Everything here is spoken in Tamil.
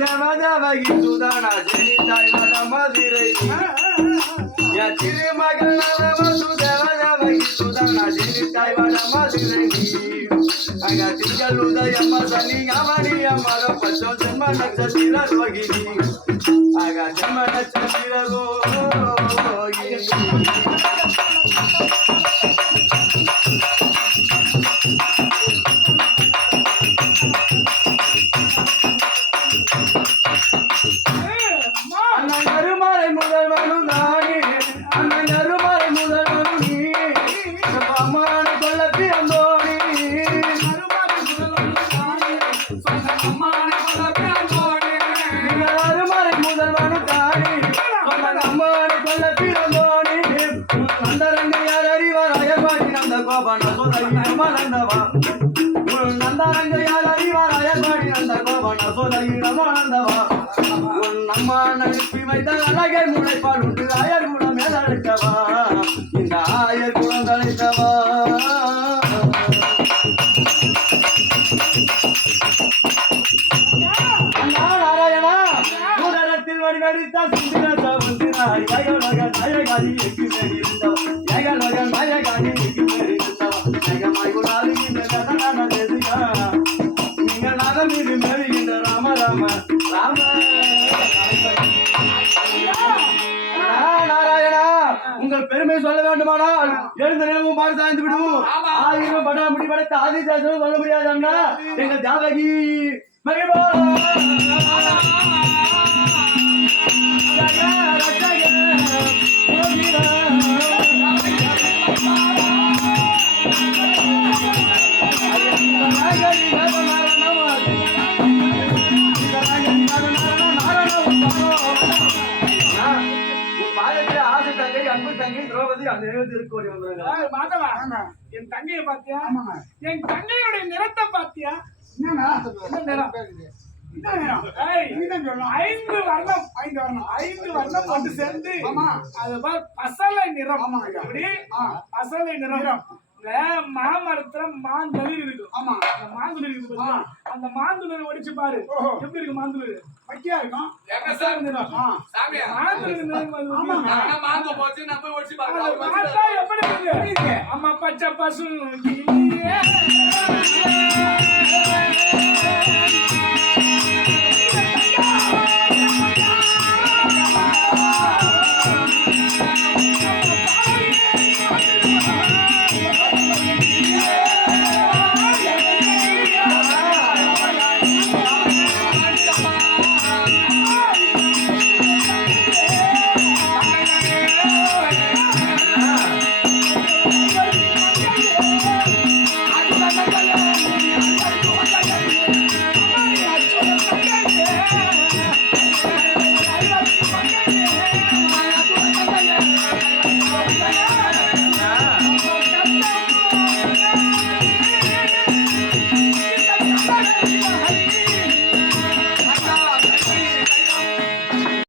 దేవ దేవ గిట్టుదాన జనితాయ నమ దిరై యతిరి మగన నమసు దేవ దేవ గిట్టుదాన జనితాయ నమ దిరై అగా తిరుగలుదయమ్మ సని అవని అమ్మర పచ్చో రోగి நீங்கள் கருமாலை தானே நம்ம அம்மான கொள்ள பிறந்தோனி? நந்தரங்க யார் அறிவார் அயல்வாடி நந்த கோபன் சோதரி ரமானந்தவா உன் நந்தரங்க யார் அறிவார் அயல்வாடி நந்த கோபன் சோதரி உன் அம்மா நடிப்பி வைத்த அழகை முளைப்பால் உண்டு ஆயர் குணம் மேலழைத்தவா? இந்த ஆயர் குணம் தழைத்தவா? நீங்கள் நகர் மீது மேலுகின்ற ராம ராம ராம நாராயணா உங்கள் பெருமை சொல்ல வேண்டுமானால் எழுந்த நேரமும் பார்த்து சாய்ந்து விடுவோம் ஆயிரம் பட முடிவடைத்த ஆதிசாசனம் சொல்ல முடியாது அண்ணா. எங்கள் ஜாதகி மகிழ்வா அன்பு தங்கை திரௌபதி அந்த திருக்கோடி வந்தாங்க ஏய், மாதவா என் தங்கையை பாத்தியா என் தங்கையுடைய நிறத்தை பாத்தியா என்ன நிறம்? ஐந்து வர்ணம் ஐந்து வர்ணம் ஐந்து வர்ணம் ஒன்று சேர்ந்து அது பார் பசலை நிறம். எப்படி? பசலை நிறம். மாமரத்துல மாந்தளிர் இருக்கு ஆமா. அந்த மாந்துளிர் இருக்கு பாத்தியா? அந்த மாந்துளிர் ஒடிச்சு பாரு. எப்படி இருக்கு மாந்துளிர் பட்டியா இருக்கும்? எப்படி இருக்கு? அம்மா பச்சை பசு